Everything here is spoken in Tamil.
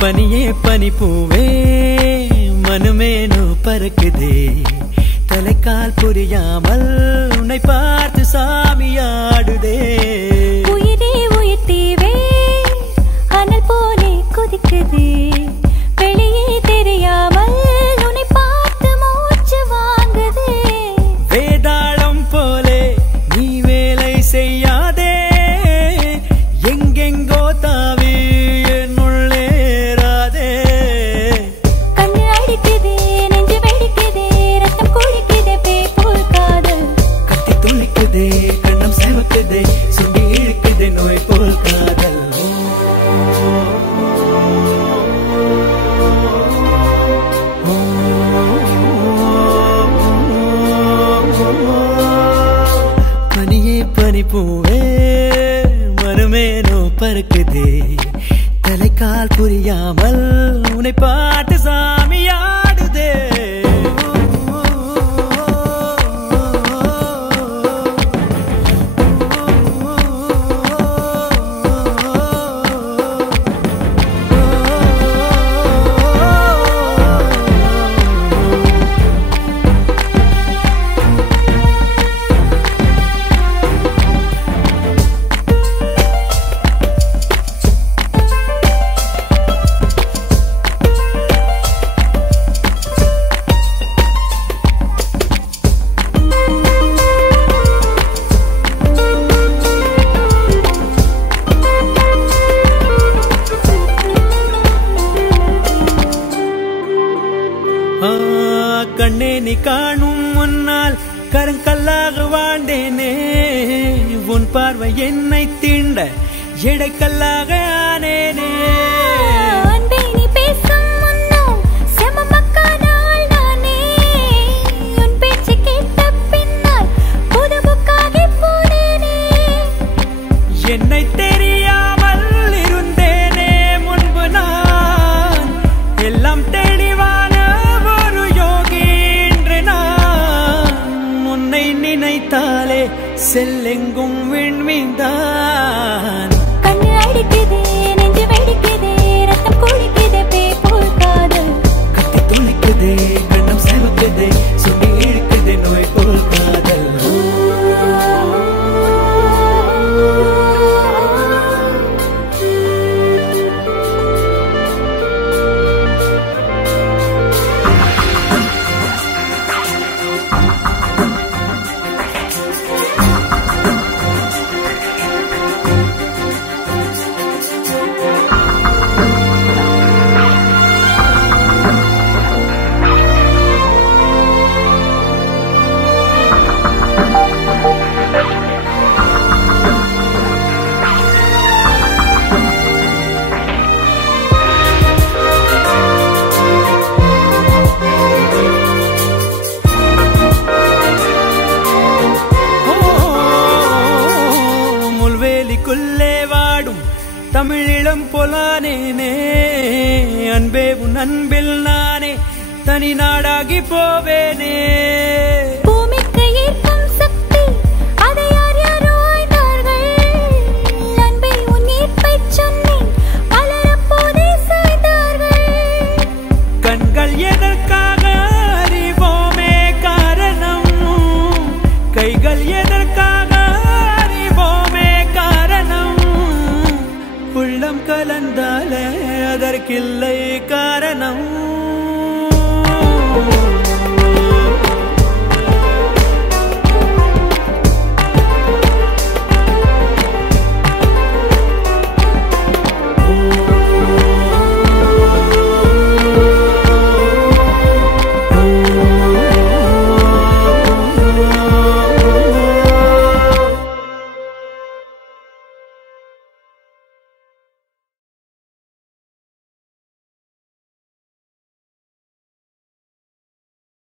பனியே பனி பூவே மனுமேனு பறக்குதே தலைக்கால் புரியாமல் உன்னை பார்த்து சாமியாடுதே உயிரே உயிர் தீவே அனல் போலே கொதிக்குதே வெளியே தெரியாமல் உன்னை பார்த்து மூச்சு வாங்குதே வேதாளம் போலே நீ வேலை செய்யாதே எங்கெங்கோ தாவி என்னுள்ளேராதே கண்ணு அடிக்குதே நெஞ்சு வெடிக்குதே ரத்தம் குடிக்குதே பேப்போல் காதல் கத்தி துளிக்குதே கண்ணம் சேவக்குதே சுண்டி இழுக்குதே நோய் போல் காதல் பனியே பனி பூவே மனுமேனோ பறக்குதே தலைக்கால் புரியாமல் உன்னை பார்த்து சாமியாடுதே கண்ணே நீ காணும் முன்னால் கருங்கல்லாக வாழ்ந்தேனே உன் பார்வை என்னை தீண்ட எடைக்கல்லாக ஆனேனே அன்பே நீ பேசும் முன்னால் செமமக்கான ஆள் நானே உன் பேச்சு கேட்ட பின்னால் புது புக்காகி போனேனே என்னை தெரியாமல் இருந்தேனே முன்பு நான் எல்லாம் தெளிவான ஒரு யோகி என்று நான் உன்னை நினைத்தாலே செல்லெங்கும் விண்மீன்தான் கண்ணு அடிக்குதே நெஞ்சு வெடிக்குதே ரத்தம் குடிக்குதே பேப்போல் காதல் கத்தி துளிக்குதே கண்ணம் சேவக்குதே சுண்டி இழுக்குதே நோய் போல் காதல் முள்வேலிக்குள்ளே வாடும் தமிழிளம் பொலானேனே அன்பே உன் அன்பில் நானே தனி நாடாகி போவேனே பூமிக்கு ஈர்க்கும் சக்தி அதை யார் யாரோ ஆய்ந்தார்கள் அன்பை உன் ஈர்ப்பைச் சொன்னேன் பலர் அப்போதே சாய்ந்தார்கள் கண்கள் எதற்காக அறிவோமே காரணம் கைகள் எதற்காக அறிவோமே காரணம் உள்ளம் கலந்தாலே அதற்கில்லை காரணம்